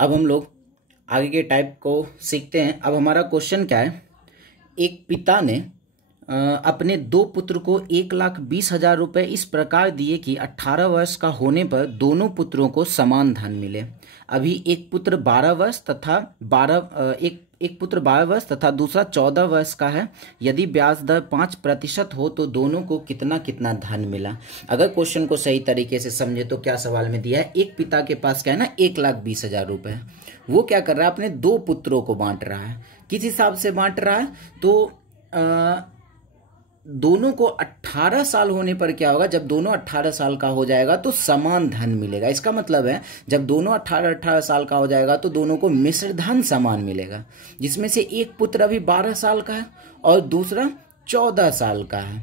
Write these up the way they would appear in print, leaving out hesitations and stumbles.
अब हम लोग आगे के टाइप को सीखते हैं। अब हमारा क्वेश्चन क्या है, एक पिता ने अपने 2 पुत्र को 1,20,000 रुपये इस प्रकार दिए कि 18 वर्ष का होने पर दोनों पुत्रों को समान धन मिले। अभी एक पुत्र 12 वर्ष तथा एक पुत्र 12 वर्ष तथा दूसरा 14 वर्ष का है। यदि ब्याज दर 5% हो तो दोनों को कितना कितना धन मिला। अगर क्वेश्चन को सही तरीके से समझे तो क्या सवाल में दिया है, एक पिता के पास क्या है ना 1,20,000 रुपये, वो क्या कर रहा है अपने 2 पुत्रों को बांट रहा है। किस हिसाब से बांट रहा है, तो दोनों को 18 साल होने पर क्या होगा, जब दोनों 18 साल का हो जाएगा तो समान धन मिलेगा। इसका मतलब है जब दोनों 18 साल का हो जाएगा तो दोनों को मिश्र धन समान मिलेगा, जिसमें से एक पुत्र अभी 12 साल का है और दूसरा 14 साल का है।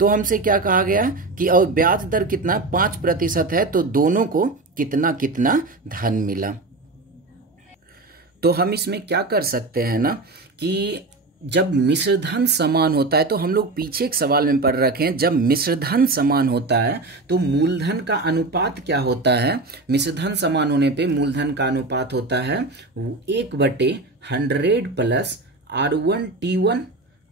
तो हमसे क्या कहा गया है कि और ब्याज दर कितना 5% है, तो दोनों को कितना कितना धन मिला। तो हम इसमें क्या कर सकते हैं ना कि जब मिश्र धन समान होता है, तो हम लोग पीछे एक सवाल में पढ़ रखे हैं, जब मिश्र धन समान होता है तो मूलधन का अनुपात क्या होता है। मिश्र धन समान होने पे मूलधन का अनुपात होता है 1/100 प्लस R1T1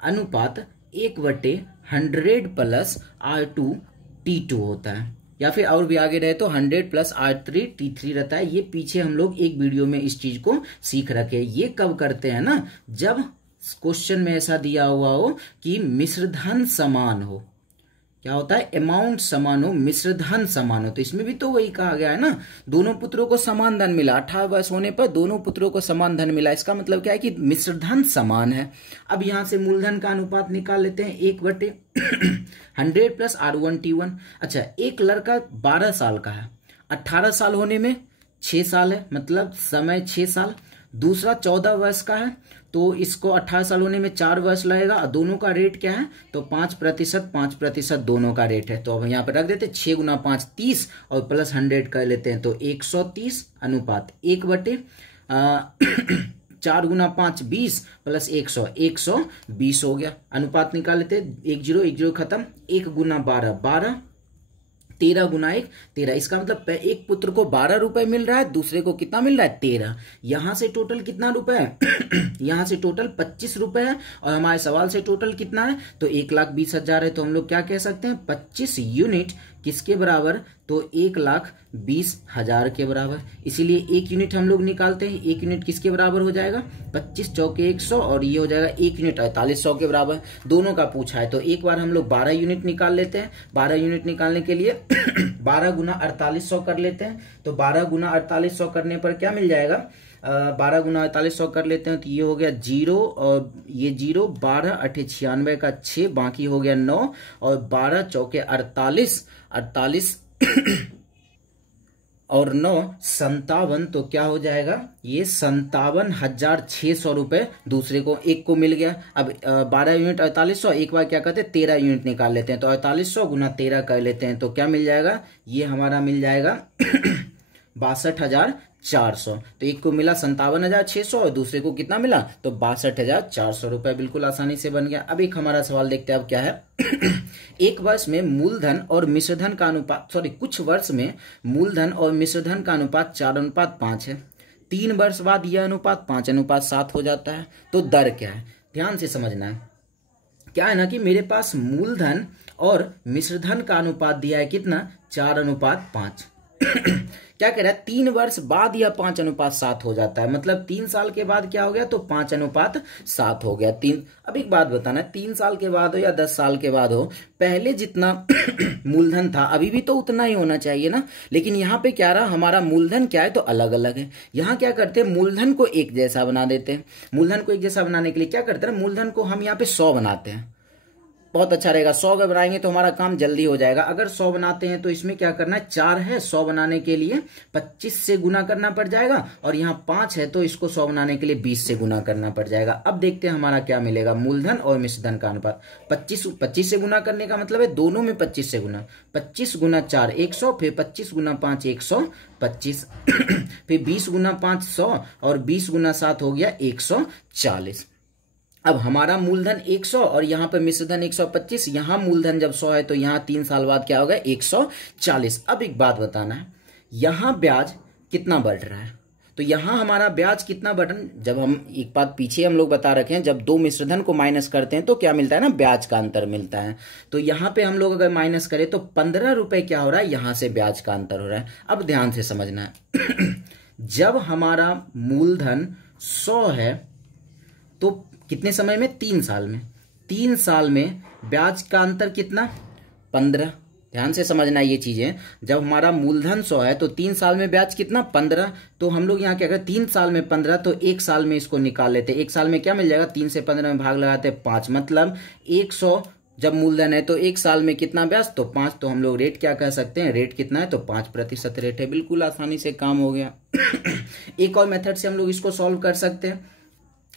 अनुपात 1/100 प्लस R2T2 होता है, या फिर और भी आगे रहे तो 100 प्लस R3T3 रहता है। ये पीछे हम लोग एक वीडियो में इस चीज को सीख रखे। ये कब करते हैं ना, जब क्वेश्चन में ऐसा दिया हुआ हो कि मिश्र धन समान हो। क्या होता है, अमाउंट समान हो, मिश्र धन समान हो। तो इसमें भी तो वही कहा गया है ना, दोनों पुत्रों को समान धन मिला। 18 वर्ष होने पर दोनों पुत्रों को समान धन मिला। इसका मतलब क्या है कि मिश्र धन समान है। अब यहां से मूलधन का अनुपात निकाल लेते हैं 1/100 प्लस R1T1। अच्छा, एक लड़का 12 साल का है, 18 साल होने में 6 साल है, मतलब समय 6 साल। दूसरा 14 वर्ष का है, तो इसको 18 साल होने में 4 वर्ष लगेगा। दोनों का रेट क्या है, तो 5% दोनों का रेट है। तो अब यहाँ पे रख देते 6 गुना 5 30 और प्लस 100 कर लेते हैं, तो 130 अनुपात 1/4 गुना 5 20 प्लस 120 हो गया। अनुपात निकाल लेते हैं, 1 खत्म, 1 गुना 12 13 गुना 1 13। इसका मतलब एक पुत्र को 12 रुपए मिल रहा है, दूसरे को कितना मिल रहा है 13। यहां से टोटल कितना रुपए है यहां से टोटल 25 रुपए है, और हमारे सवाल से टोटल कितना है, तो 1,20,000 है। तो हम लोग क्या कह सकते हैं, 25 यूनिट किसके बराबर, तो 1,20,000 के बराबर। इसीलिए 1 यूनिट हम लोग निकालते हैं, 1 यूनिट किसके बराबर हो जाएगा, 25 चौके 100, और ये हो जाएगा 1 यूनिट 4800 के बराबर। दोनों का पूछा है, तो एक बार हम लोग 12 यूनिट निकाल लेते हैं। 12 यूनिट निकालने के लिए 12 गुना 4800 कर लेते हैं। तो 12 गुना 4800 करने पर क्या मिल जाएगा, 12 गुना 4800 कर लेते हैं, तो ये हो गया 0 और ये 0, 12 8 96 का 6, बाकी हो गया 9 और 12 चौके 48 और 9 57। तो क्या हो जाएगा, ये 57,600 रुपए दूसरे को एक को मिल गया। अब 12 यूनिट 4800, एक बार क्या करते हैं 13 यूनिट निकाल लेते हैं, तो 4800 गुना 13 कर लेते हैं, तो क्या मिल जाएगा, ये हमारा मिल जाएगा 62,400। तो एक को मिला 57,600 और दूसरे को कितना मिला, तो 62,400 रुपए। बिल्कुल आसानी से बन गया। अब एक हमारा सवाल देखते हैं, अब क्या है एक वर्ष में मूलधन और मिश्रधन का अनुपात, कुछ वर्ष में मूलधन और मिश्रधन का अनुपात 4:5 है। 3 वर्ष बाद यह अनुपात 5:7 हो जाता है। तो दर क्या है, ध्यान से समझना है। क्या है ना कि मेरे पास मूलधन और मिश्रधन का अनुपात दिया है कितना, 4:5। क्या कह रहा है, 3 वर्ष बाद यह 5:7 हो जाता है। मतलब 3 साल के बाद क्या हो गया, तो 5:7 हो गया। अब एक बात बताना, 3 साल के बाद हो या 10 साल के बाद हो, पहले जितना मूलधन था अभी भी तो उतना ही होना चाहिए ना। लेकिन यहाँ पे क्या रहा, हमारा मूलधन क्या है, तो अलग अलग है। यहाँ क्या करते हैं, मूलधन को एक जैसा बना देते हैं। मूलधन को एक जैसा बनाने के लिए क्या करते हैं, मूलधन को हम यहाँ पे 100 बनाते हैं, बहुत अच्छा रहेगा। 100 अगर बनाएंगे तो हमारा काम जल्दी हो जाएगा। अगर 100 बनाते हैं तो इसमें क्या करना है, 4 है, 100 बनाने के लिए 25 से गुना करना पड़ जाएगा, और यहाँ 5 है तो इसको 100 बनाने के लिए 20 से गुना करना पड़ जाएगा। अब देखते हैं हमारा क्या मिलेगा, मूलधन और मिश्रधन का अनुपात। 25 से गुना करने का मतलब है दोनों में 25 से गुना, 25 गुना 4 100, फिर 25 गुना 5 125 फिर 20 गुना 5 100 और 20 गुना 7 हो गया 140। अब हमारा मूलधन 100 और यहाँ पे मिश्रधन 125। यहाँ मूलधन जब 100 है तो यहाँ 3 साल बाद क्या होगा, 140। अब एक बात बताना है, यहाँ ब्याज कितना बढ़ रहा है, तो यहाँ हमारा ब्याज कितना बटन, जब हम एक बात पीछे हम लोग बता रखे हैं, जब दो मिश्रधन को माइनस करते हैं तो क्या मिलता है ना, ब्याज का अंतर मिलता है। तो यहाँ पे हम लोग अगर माइनस करें तो 15 रुपए क्या हो रहा है, यहाँ से ब्याज का अंतर हो रहा है। अब ध्यान से समझना है जब हमारा मूलधन 100 है तो कितने समय में, 3 साल में, 3 साल में ब्याज का अंतर कितना, 15। ध्यान से समझना ये चीजें, जब हमारा मूलधन 100 है तो 3 साल में ब्याज कितना, 15। तो हम लोग यहाँ क्या करें, 3 साल में 15, तो 1 साल में इसको निकाल लेते हैं। 1 साल में क्या मिल जाएगा, 3 से 15 में भाग लगाते हैं 5, मतलब 100 जब मूलधन है तो 1 साल में कितना ब्याज, तो 5। तो हम लोग रेट क्या कह सकते हैं, रेट कितना है, तो 5% रेट है। बिल्कुल आसानी से काम हो गया। एक और मेथड से हम लोग इसको सॉल्व कर सकते हैं,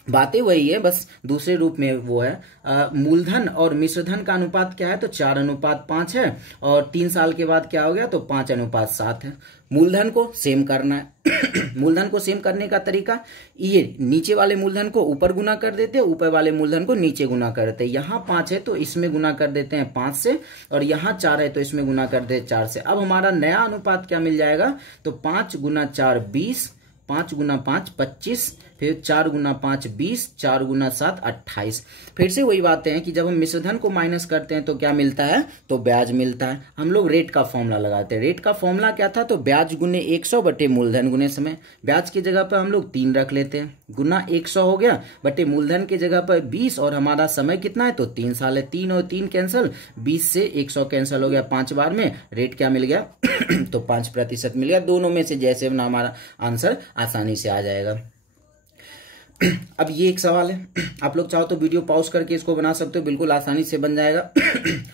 बातें वही है, बस दूसरे रूप में वो है। मूलधन और मिश्रधन का अनुपात क्या है, तो 4:5 है, और 3 साल के बाद क्या हो गया, तो 5:7 है। मूलधन को सेम करना है। मूलधन को सेम करने का तरीका, ये नीचे वाले मूलधन को ऊपर गुना कर देते हैं, ऊपर वाले मूलधन को नीचे गुना कर देते हैं। यहाँ 5 है तो इसमें गुना कर देते हैं 5 से, और यहाँ 4 है तो इसमें गुना कर देते हैं 4 से। अब हमारा नया अनुपात क्या मिल जाएगा, तो 5 गुना 4 20, 5 गुना 5 25, फिर 4 गुना 5 20, 4 गुना 7 28। फिर से वही बातें हैं कि जब हम मिश्रधन को माइनस करते हैं तो क्या मिलता है, तो ब्याज मिलता है। हम लोग रेट का फॉर्मूला लगाते हैं। रेट का फॉर्मूला क्या था, तो ब्याज गुने 100 बटे मूलधन गुने समय। ब्याज की जगह पर हम लोग 3 रख लेते हैं, गुना 100 हो गया, बटे मूलधन की जगह पर 20, और हमारा समय कितना है, तो 3 साल है। 3 और 3 कैंसिल, 20 से 100 कैंसिल हो गया 5 बार में। रेट क्या मिल गया तो 5% मिल गया। दोनों में से जैसे ना हमारा आंसर आसानी से आ जाएगा। अब ये एक सवाल है, आप लोग चाहो तो वीडियो पॉज करके इसको बना सकते हो, बिल्कुल आसानी से बन जाएगा।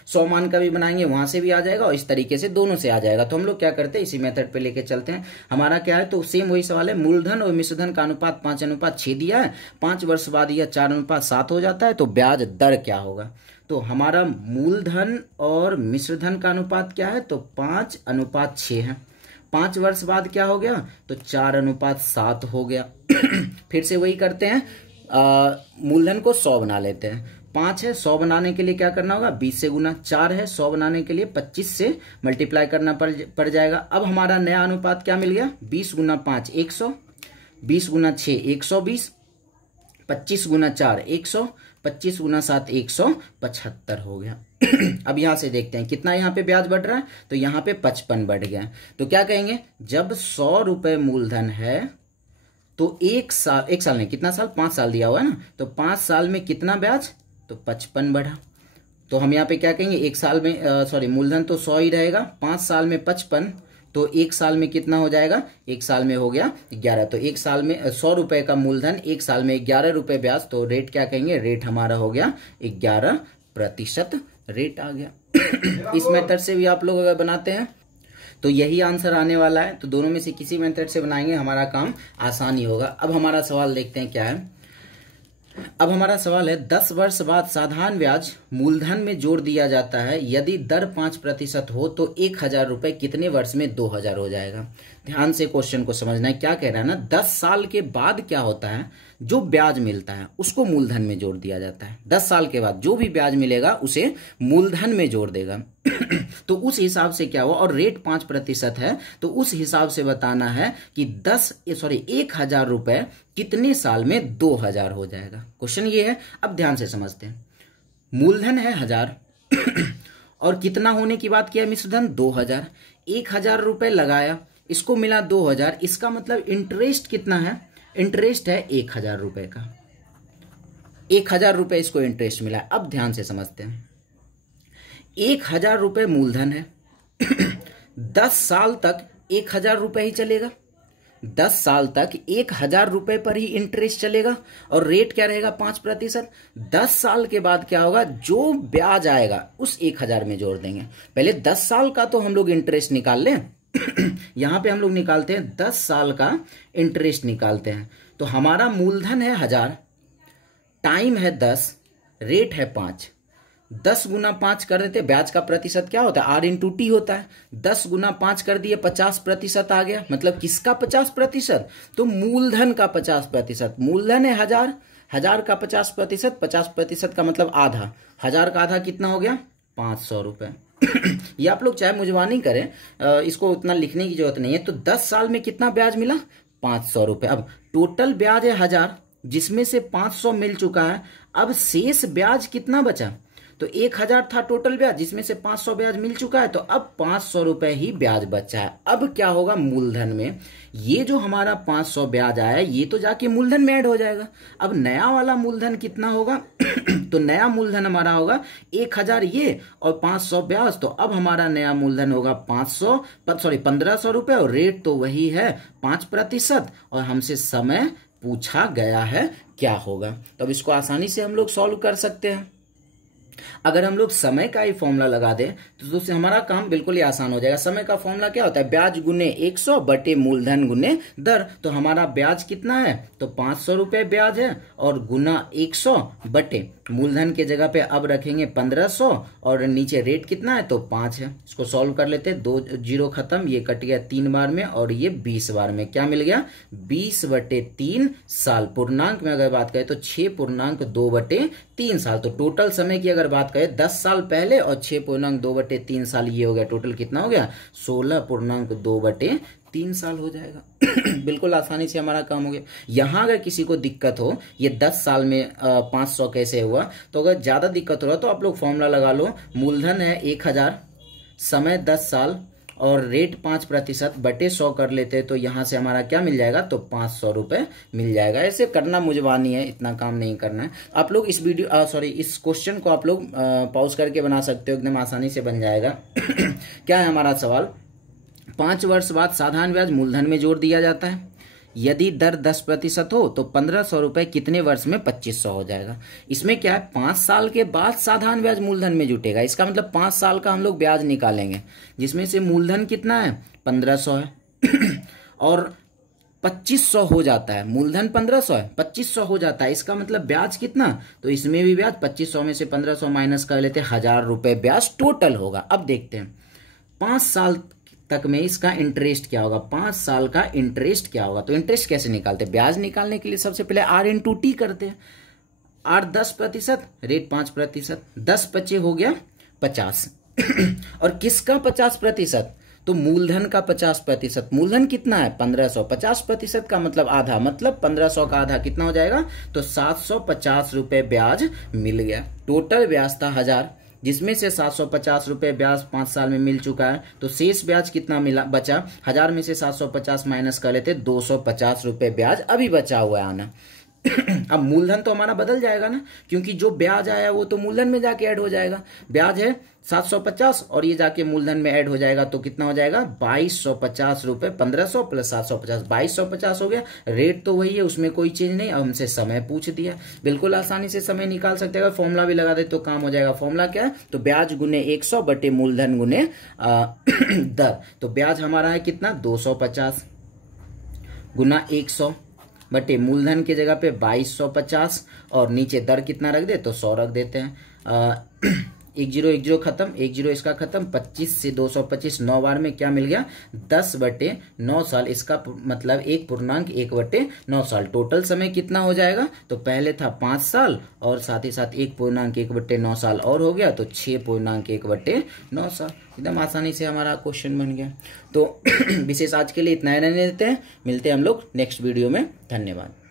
100 मान का भी बनाएंगे, वहां से भी आ जाएगा, और इस तरीके से दोनों से आ जाएगा। तो हम लोग क्या करते हैं, इसी मेथड पे लेके चलते हैं। हमारा क्या है, तो सेम वही सवाल है। मूलधन और मिश्रधन का अनुपात 5:6 दिया है, 5 वर्ष बाद यह 4:7 हो जाता है, तो ब्याज दर क्या होगा। तो हमारा मूलधन और मिश्रधन का अनुपात क्या है, तो 5:6 है। 5 वर्ष बाद क्या हो गया, तो 4:7 हो गया। फिर से वही करते हैं, मूलधन को 100 बना लेते हैं। 5 है, 100 बनाने के लिए क्या करना होगा, 20 से गुना। 4 है, 100 बनाने के लिए 25 से मल्टीप्लाई करना पड़ जाएगा। अब हमारा नया अनुपात क्या मिल गया, 20 गुना 5 100, 20 गुना 6 120, 25 गुना 4 100, 25 गुना 7 175 हो गया। अब यहां से देखते हैं कितना यहाँ पे ब्याज बढ़ रहा है, तो यहाँ पे 55 बढ़ गया। तो क्या कहेंगे, जब 100 रुपए मूलधन है तो 1 साल नहीं, कितना साल, 5 साल दिया हुआ है ना, तो 5 साल में कितना ब्याज, तो 55 बढ़ा। तो हम यहाँ पे क्या कहेंगे, 1 साल में मूलधन तो 100 ही रहेगा, 5 साल में 55, तो 1 साल में कितना हो जाएगा, 1 साल में हो गया 11। तो 1 साल में 100 रुपए का मूलधन, 1 साल में 11 रुपए ब्याज। तो रेट क्या कहेंगे, रेट हमारा हो गया 11% रेट आ गया। इस मेथड से भी आप लोग अगर बनाते हैं तो यही आंसर आने वाला है। तो दोनों में से किसी मेथड से बनाएंगे, हमारा काम आसानी होगा। अब हमारा सवाल देखते हैं क्या है। अब हमारा सवाल है, 10 वर्ष बाद साधारण ब्याज मूलधन में जोड़ दिया जाता है, यदि दर 5% हो तो 1000 रुपए कितने वर्ष में 2000 हो जाएगा। ध्यान से क्वेश्चन को समझना है, क्या कह रहा है ना, 10 साल के बाद क्या होता है, जो ब्याज मिलता है उसको मूलधन में जोड़ दिया जाता है। 10 साल के बाद जो भी ब्याज मिलेगा उसे मूलधन में जोड़ देगा। तो उस हिसाब से क्या हुआ, और रेट 5% है, तो उस हिसाब से बताना है कि 1000 रुपए कितने साल में 2000 हो जाएगा। क्वेश्चन ये है। अब ध्यान से समझते हैं, मूलधन है 1000 और कितना होने की बात किया, मिश्रधन 2000। 1000 रुपए लगाया, इसको मिला 2000, इसका मतलब इंटरेस्ट कितना है, इंटरेस्ट है 1000 रुपए का। 1000 रुपए इसको इंटरेस्ट मिला। अब ध्यान से समझते हैं, 1000 रुपए मूलधन है, 10 साल तक 1000 रुपए ही चलेगा। 10 साल तक 1000 रुपए पर ही इंटरेस्ट चलेगा, और रेट क्या रहेगा, 5%। 10 साल के बाद क्या होगा, जो ब्याज आएगा उस 1000 में जोड़ देंगे। पहले 10 साल का तो हम लोग इंटरेस्ट निकाल लें। यहां पे हम लोग निकालते हैं 10 साल का इंटरेस्ट निकालते हैं। तो हमारा मूलधन है 1000, टाइम है 10, रेट है 5। 10 गुना 5 कर देते, ब्याज का प्रतिशत क्या होता है, R/T होता है। 10 गुना 5 कर दिए, 50% आ गया। मतलब किसका 50%, तो मूलधन का 50%। मूलधन है 1000, 1000 का 50%, 50% का मतलब आधा। 1000 का आधा कितना हो गया, 500 रुपए। ये आप लोग चाहे मुझवानी करें, इसको उतना लिखने की जरूरत नहीं है। तो 10 साल में कितना ब्याज मिला, 500 रुपए। अब टोटल ब्याज है 1000, जिसमें से 500 मिल चुका है। अब शेष ब्याज कितना बचा? तो 1000 था टोटल ब्याज, जिसमें से 500 ब्याज मिल चुका है, तो अब 500 रुपए ही ब्याज बचा है। अब क्या होगा मूलधन में, ये जो हमारा 500 ब्याज आया ये तो जाके मूलधन में ऐड हो जाएगा। अब नया वाला मूलधन कितना होगा? तो नया मूलधन हमारा होगा 1000 ये और 500 ब्याज, तो अब हमारा नया मूलधन होगा 1500 रुपए, और रेट तो वही है 5%, और हमसे समय पूछा गया है क्या होगा। तो अब इसको आसानी से हम लोग सॉल्व कर सकते हैं। अगर हम लोग समय का ही फॉर्मूला लगा दें तो दोस्तों हमारा काम बिल्कुल ही आसान हो जाएगा। समय का फॉर्मूला क्या होता है? ब्याज गुने 100 बटे मूलधन गुने दर। तो हमारा ब्याज कितना है? तो 500 रुपए ब्याज है, और गुना 100 बटे मूलधन के जगह पे अब रखेंगे 1500, और नीचे रेट कितना है? तो 5 है। इसको सॉल्व कर लेते हैं, 2 जीरो खत्म, ये कट गया 3 बार में और ये 20 बार में। क्या मिल गया? 20 बटे 3 साल। पूर्णांक में अगर बात करें तो 6.2 बटे 3 साल। तो टोटल समय की अगर बात करें 10 साल पहले और 6.2 बटे 3 साल, ये हो गया टोटल कितना हो गया? 16.2 बटे 3 साल हो जाएगा। बिल्कुल आसानी से हमारा काम हो गया। यहां अगर किसी को दिक्कत हो ये 10 साल में 500 कैसे हुआ, तो अगर ज्यादा दिक्कत हो रहा तो आप लोग फॉर्मूला लगा लो। मूलधन है 1000, समय 10 साल और रेट 5% बटे 100 कर लेते हैं, तो यहां से हमारा क्या मिल जाएगा? तो 500 रुपए मिल जाएगा। ऐसे करना मुझवानी है, इतना काम नहीं करना है। आप लोग इस इस क्वेश्चन को आप लोग पॉज करके बना सकते हो, एकदम आसानी से बन जाएगा। क्या है हमारा सवाल? 5 वर्ष बाद साधारण ब्याज मूलधन में जोड़ दिया जाता है। यदि दर 10% हो तो 1500 रुपए कितने वर्ष में 2500 हो जाएगा। इसमें क्या है? 5 साल के बाद साधारण ब्याज मूलधन में जुटेगा। इसका मतलब 5 साल का हम लोग ब्याज निकालेंगे, जिसमें से मूलधन कितना है? 1500 है और 2500 हो जाता है। मूलधन 1500 है, 2500 हो जाता है। इसका मतलब ब्याज कितना? तो इसमें भी ब्याज 2500 में से 1500 माइनस कर लेते हैं, 1000 रुपए ब्याज टोटल होगा। अब देखते हैं 5 साल तक में इसका इंटरेस्ट क्या होगा। 5 साल का इंटरेस्ट क्या होगा? तो इंटरेस्ट कैसे निकालते हैं? ब्याज निकालने के लिए सबसे पहले R इंटू टी करते हैं। R 10%, रेट 5%, 10 पचे हो गया 50। और किसका 50%? तो मूलधन का 50%। मूलधन कितना है? 1500। 50% का मतलब आधा, मतलब 1500 का आधा कितना हो जाएगा? तो 750 रुपए ब्याज मिल गया। टोटल ब्याज था 1000, जिसमें से 750 रुपए ब्याज 5 साल में मिल चुका है। तो शेष ब्याज कितना मिला बचा? 1000 में से 750 माइनस कर लेते, 250 रुपए ब्याज अभी बचा हुआ है आना। अब मूलधन तो हमारा बदल जाएगा ना, क्योंकि जो ब्याज आया वो तो मूलधन में जाके ऐड हो जाएगा। ब्याज है 750 और ये जाके मूलधन में ऐड हो जाएगा, तो कितना हो जाएगा? 2250 रुपए। 1500 प्लस 750, 2250 हो गया। रेट तो वही है, उसमें कोई चीज नहीं। अब हमसे समय पूछ दिया, बिल्कुल आसानी से समय निकाल सकते हैं। फॉर्मूला भी लगा दे तो काम हो जाएगा। फॉर्मूला क्या है? तो ब्याज गुने 100 बटे मूलधन गुने दर। तो ब्याज हमारा है कितना? 250 गुना 100 बटे मूलधन की जगह पे 2250, और नीचे दर कितना रख दे? तो 100 रख देते हैं। 10 खत्म, 10 इसका खत्म, 25 से 225 9 बार में क्या मिल गया? 10 बटे 9 साल। इसका मतलब 1.1 बटे 9 साल। टोटल समय कितना हो जाएगा? तो पहले था 5 साल और साथ ही साथ 1.1 बटे 9 साल और हो गया, तो 6.1 बटे 9 साल। एकदम आसानी से हमारा क्वेश्चन बन गया। तो विशेष आज के लिए इतना ही रहने देते हैं, मिलते हैं हम लोग नेक्स्ट वीडियो में। धन्यवाद।